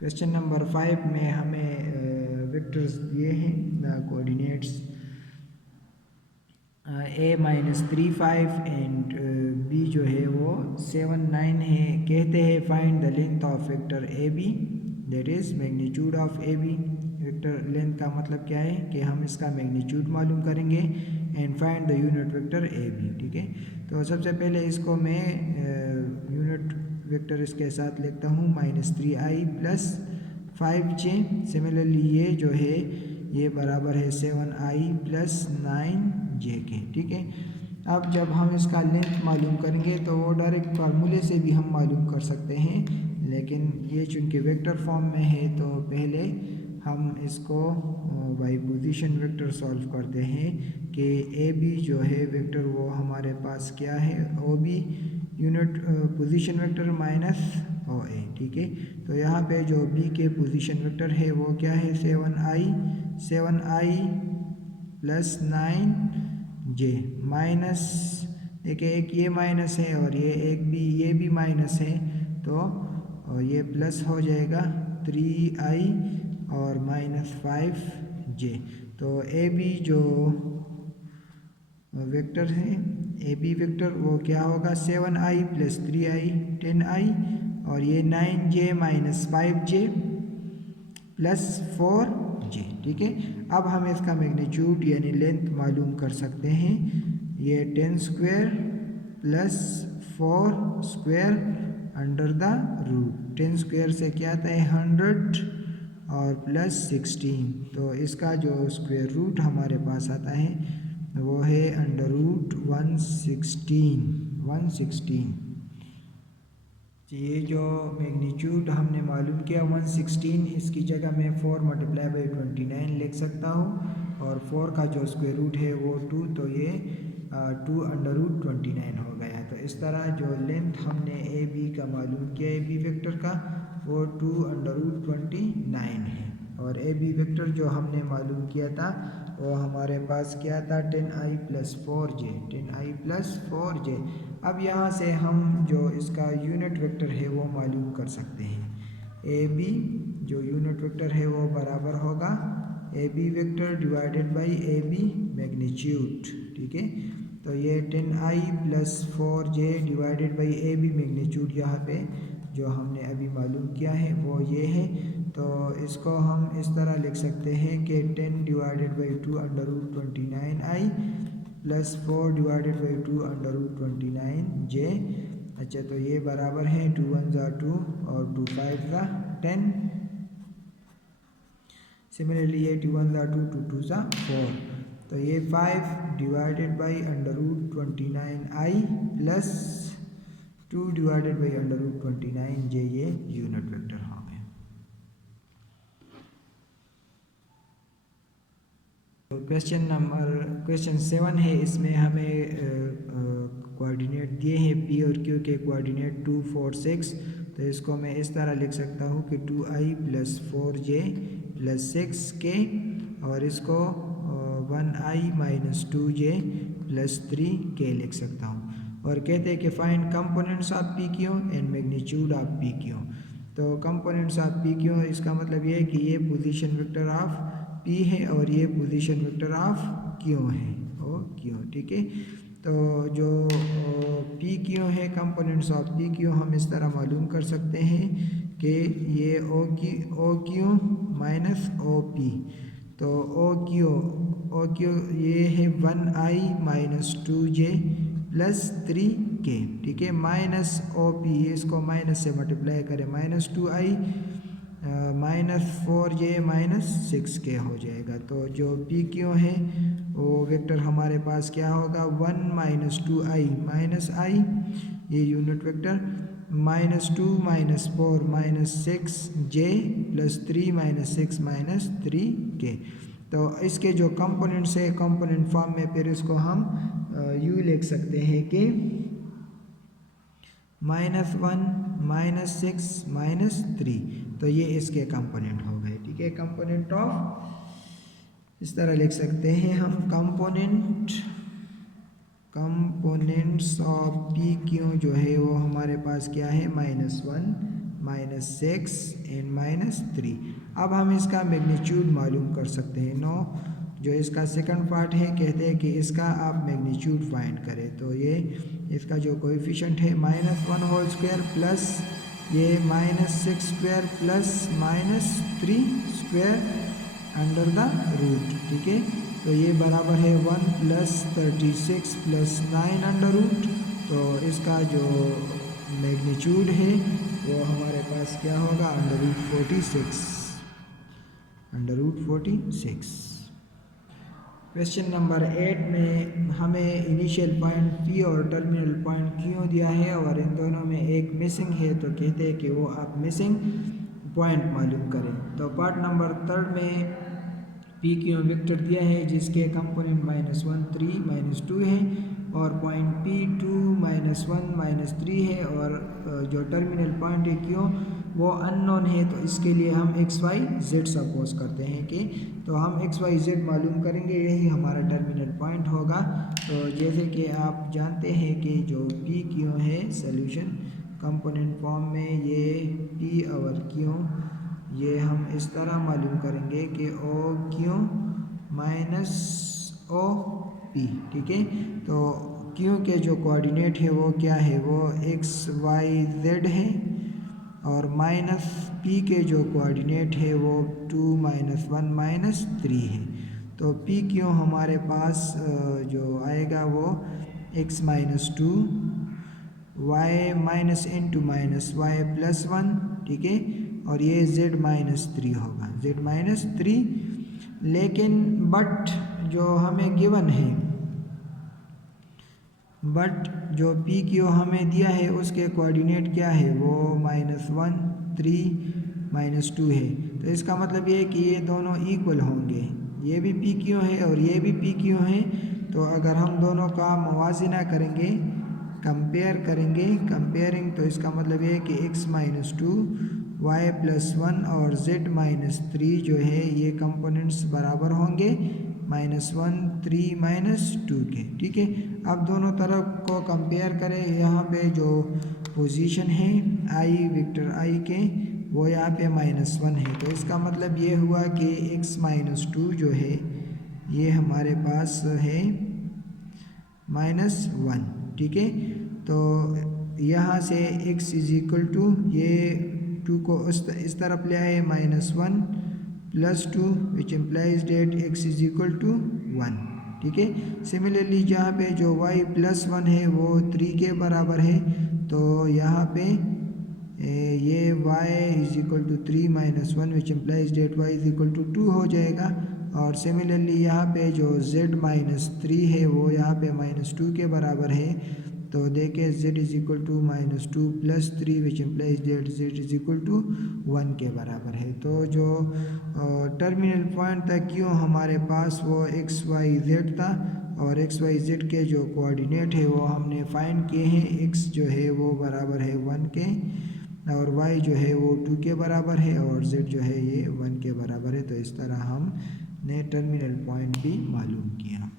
Question number 5 में हमें vectors दिए हैं कोऑर्डिनेट्स a-3 5 एंड b जो है वो 7 9 है। कहते हैं find the length of vector A B that is magnitude of A B. Vector length का मतलब क्या है कि हम इसका मैग्नीट्यूड मालूम करेंगे and find the unit vector A B. ठीक है, तो सबसे पहले इसको मैं यूनिट वेक्टर इसके साथ लिखता हूँ -3i + 5j। सिमिलरली ये जो है ये बराबर है 7i + 9j के। ठीक है, अब जब हम इसका लेंथ मालूम करेंगे तो वो डायरेक्ट फार्मूले से भी हम मालूम कर सकते हैं, लेकिन ये चूँकि वेक्टर फॉर्म में है तो पहले हम इसको बाय पोजीशन वेक्टर सॉल्व करते हैं कि ए बी जो है वेक्टर वो हमारे पास क्या है, O B unit position vector minus O A. ठीक है, तो यहाँ पे जो बी के पोजीशन वेक्टर है वो क्या है 7i + 9j माइनस, देखिए एक ये माइनस है और ये भी माइनस है, तो ये प्लस हो जाएगा 3i और -5j। तो ए बी जो वेक्टर है ए बी वेक्टर वो क्या होगा 7i + 3i 10i और ये 9j - 5j + 4j। ठीक है, अब हम इसका मैग्नीट्यूड यानी लेंथ मालूम कर सकते हैं। ये 10² + 4² √। 10² से क्या आता है 100 और +16, तो इसका जो स्क्वायर रूट हमारे पास आता है वो है √116। ये जो मैग्नीट्यूड हमने मालूम किया 116, इसकी जगह मैं 4 × 29 लिख सकता हूँ और 4 का जो स्क्वायर रूट है वो 2, तो ये 2√29 हो गया। तो इस तरह जो लेंथ हमने ए बी का मालूम किया ए बी वेक्टर का वो 2√29 है, और ए बी वेक्टर जो हमने मालूम किया था वो हमारे पास क्या था 10i + 4j। अब यहाँ से हम जो इसका यूनिट वेक्टर है वो मालूम कर सकते हैं। ए बी जो यूनिट वेक्टर है वो बराबर होगा A B vector divided by A B magnitude. ठीक है, तो ये 10i + 4j divided by A B magnitude यहाँ पे जो हमने अभी मालूम किया है वो ये है। तो इसको हम इस तरह लिख सकते हैं कि 10 divided by 2√29i + 4 divided by 2√29j। अच्छा, तो ये बराबर है 2 1 = 2 और 2 5 = 10। सिमिलरली ये 2 1 = 2 2 2 = 4, तो ये 5 divided by √29i + 2 divided by √29j ये यूनिट वेक्टर हो गए। तो क्वेश्चन 7 है, इसमें हमें कोऑर्डिनेट दिए हैं पी और क्यू के कोऑर्डिनेट 2 4 6। तो इसको मैं इस तरह लिख सकता हूँ कि 2i + 4j + 6k और इसको 1i - 2j + 3k लिख सकता हूँ। और कहते हैं कि find components of P Q and magnitude of P Q. तो कंपोनेंट्स ऑफ पी क्यू इसका मतलब ये है कि ये पोजीशन वेक्टर ऑफ पी है और ये पोजीशन वेक्टर ऑफ क्यू है ओ क्यू। ठीक है, तो जो पी क्यू है कंपोनेंट्स ऑफ पी क्यू हम इस तरह मालूम कर सकते हैं कि ये O Q minus O P. तो ओ क्यू ये है 1i - 2j + 3k। ठीक है, माइनस ओ पी इसको माइनस से मल्टीप्लाई करें -2i -4j -6k हो जाएगा। तो जो पी क्यू है वो वेक्टर हमारे पास क्या होगा 1 - 2i -i ये यूनिट वेक्टर -2 - 4 -6j + 3 - 6 - 3k। तो इसके जो कंपोनेंट्स है कंपोनेंट फॉर्म में फिर इसको हम यूँ लिख सकते हैं कि -1 - 6 - 3, तो ये इसके कंपोनेंट हो गए। ठीक है, कंपोनेंट ऑफ इस तरह लिख सकते हैं हम कंपोनेंट्स ऑफ पी क्यू जो है वो हमारे पास क्या है -1 -6 एंड -3। अब हम इसका मैग्नीट्यूड मालूम कर सकते हैं। नो, जो इसका सेकंड पार्ट है कहते हैं कि इसका आप मैग्नीट्यूड फाइंड करें। तो ये इसका जो कोएफिशिएंट है -1 होल स्क्वायर प्लस ये -6 square plus -3 square under the root, ठीक है। तो ये बराबर है 1 + 36 + 9 अंडर रूट। तो इसका जो मैग्नीट्यूड है वो हमारे पास क्या होगा, √46। क्वेश्चन नंबर 8 में हमें इनिशियल पॉइंट P और टर्मिनल पॉइंट Q दिया है और इन दोनों में एक मिसिंग है। तो कहते हैं कि वो आप मिसिंग पॉइंट मालूम करें। तो पार्ट नंबर 3 में PQ वेक्टर दिया है जिसके कंपोनेंट -1 3 -2 है और पॉइंट P2 -1 -3 है और जो टर्मिनल पॉइंट है Q वो अननोन है। तो इसके लिए हम XYZ सपोज करते हैं कि तो हम XYZ मालूम करेंगे, यही हमारा टर्मिनल पॉइंट होगा। तो जैसे कि आप जानते हैं कि जो PQ है सोल्यूशन कंपोनेंट फॉर्म में ये P और Q ये हम इस तरह मालूम करेंगे कि OQ - OP, ठीक है। तो Q के जो कोऑर्डिनेट है वो क्या है, वो XYZ है और -P के जो कोऑर्डिनेट है वो 2 -1 -3 है। तो PQ हमारे पास जो आएगा वो x - 2 y -into -y +1, ठीक है। और ये z -3 होगा, z -3। लेकिन बट जो हमें गिवन है, बट जो PQ हमें दिया है उसके कोऑर्डिनेट क्या है, वो -1 3 -2 है। तो इसका मतलब ये है कि ये दोनों इक्वल होंगे, ये भी PQ है और ये भी PQ है। तो अगर हम दोनों का मुवाज़ना करेंगे, कंपेयरिंग, तो इसका मतलब ये है कि x - 2 y +1 और z -3 जो है ये कंपोनेंट्स बराबर होंगे -1 3 -2 के, ठीक है। अब दोनों तरफ को कंपेयर करें, यहाँ पे जो पोजीशन है वेक्टर I के वो यहाँ पे -1 है। तो इसका मतलब ये हुआ कि x - 2 जो है ये हमारे पास है -1, ठीक है। तो यहाँ से x = ये 2 को इस तरफ ले आए -1 + 2 विच इम्प्लाइज डेट x = 1, ठीक है। सिमिलरली जहाँ पे जो y +1 है वो 3 के बराबर है। तो यहाँ पे ये y = 3 - 1 which implies date y = 2 हो जाएगा। और सिमिलरली यहाँ पे जो z -3 है वो यहाँ पे -2 के बराबर है। तो देखिए z = -2 + 3 which implies date z = 1 के बराबर है। तो जो टर्मिनल पॉइंट था Q हमारे पास वो XYZ था और XYZ के जो कोऑर्डिनेट है वो हमने फाइंड किए हैं। x जो है वो बराबर है 1 के और y जो है वो 2 के बराबर है और z जो है ये 1 के बराबर है। तो इस तरह हमने टर्मिनल पॉइंट भी मालूम किया।